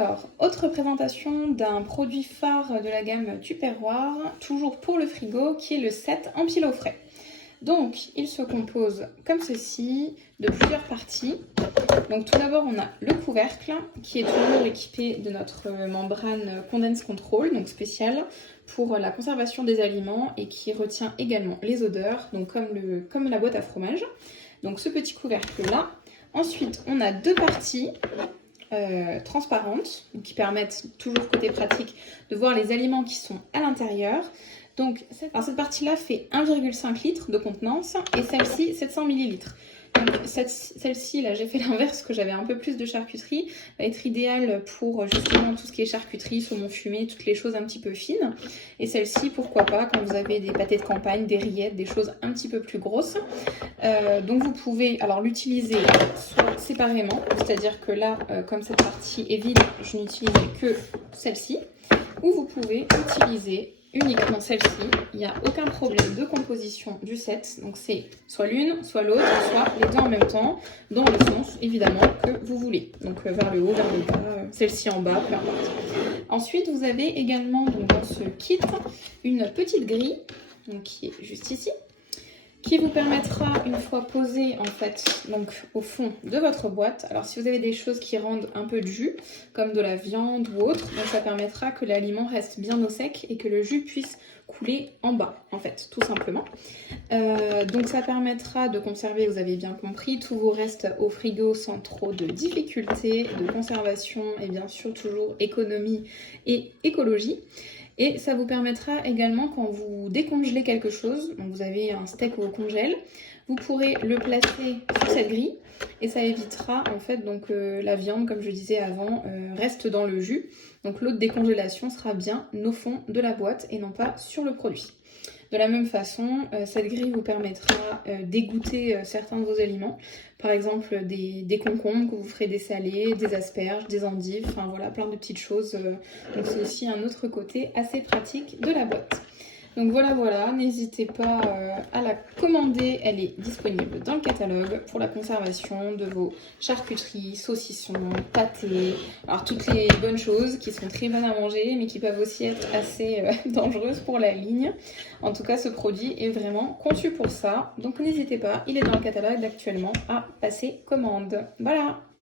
Alors, autre présentation d'un produit phare de la gamme Tupperware, toujours pour le frigo, qui est le set empile au frais. Donc, il se compose comme ceci, de plusieurs parties. Donc tout d'abord, on a le couvercle, qui est toujours équipé de notre membrane Condense Control, donc spéciale pour la conservation des aliments et qui retient également les odeurs, donc comme la boîte à fromage. Donc ce petit couvercle-là. Ensuite, on a deux parties transparentes, qui permettent toujours côté pratique de voir les aliments qui sont à l'intérieur. Donc cette partie-là fait 1,5 litre de contenance et celle-ci 700 millilitres. Donc celle-ci, là j'ai fait l'inverse, que j'avais un peu plus de charcuterie, va être idéale pour justement tout ce qui est charcuterie, saumon fumé, toutes les choses un petit peu fines. Et celle-ci, pourquoi pas, quand vous avez des pâtés de campagne, des rillettes, des choses un petit peu plus grosses. Donc vous pouvez alors l'utiliser soit séparément, c'est-à-dire que là, comme cette partie est vide, je n'utiliserai que celle-ci, ou vous pouvez utiliser uniquement celle-ci. Il n'y a aucun problème de composition du set, donc c'est soit l'une, soit l'autre, soit les deux en même temps, dans le sens évidemment que vous voulez. Donc vers le haut, vers le bas, celle-ci en bas, peu importe. Ensuite, vous avez également donc, dans ce kit une petite grille, donc, qui est juste ici, qui vous permettra, une fois posée en fait, donc au fond de votre boîte, alors si vous avez des choses qui rendent un peu de jus, comme de la viande ou autre, donc ça permettra que l'aliment reste bien au sec et que le jus puisse couler en bas, en fait, tout simplement. Donc ça permettra de conserver, vous avez bien compris, tous vos restes au frigo sans trop de difficultés de conservation et bien sûr toujours économie et écologie. Et ça vous permettra également, quand vous décongelez quelque chose, donc vous avez un steak au congèle, vous pourrez le placer sur cette grille et ça évitera en fait donc la viande, comme je disais avant, reste dans le jus. Donc l'eau de décongélation sera bien au fond de la boîte et non pas sur le produit. De la même façon, cette grille vous permettra d'égoutter certains de vos aliments. Par exemple, des concombres que vous ferez dessaler, des asperges, des endives, enfin voilà, plein de petites choses. Donc c'est aussi un autre côté assez pratique de la boîte. Donc voilà, n'hésitez pas à la commander, elle est disponible dans le catalogue pour la conservation de vos charcuteries, saucissons, pâtés, alors toutes les bonnes choses qui sont très bonnes à manger mais qui peuvent aussi être assez dangereuses pour la ligne. En tout cas, ce produit est vraiment conçu pour ça, donc n'hésitez pas, il est dans le catalogue actuellement à passer commande. Voilà!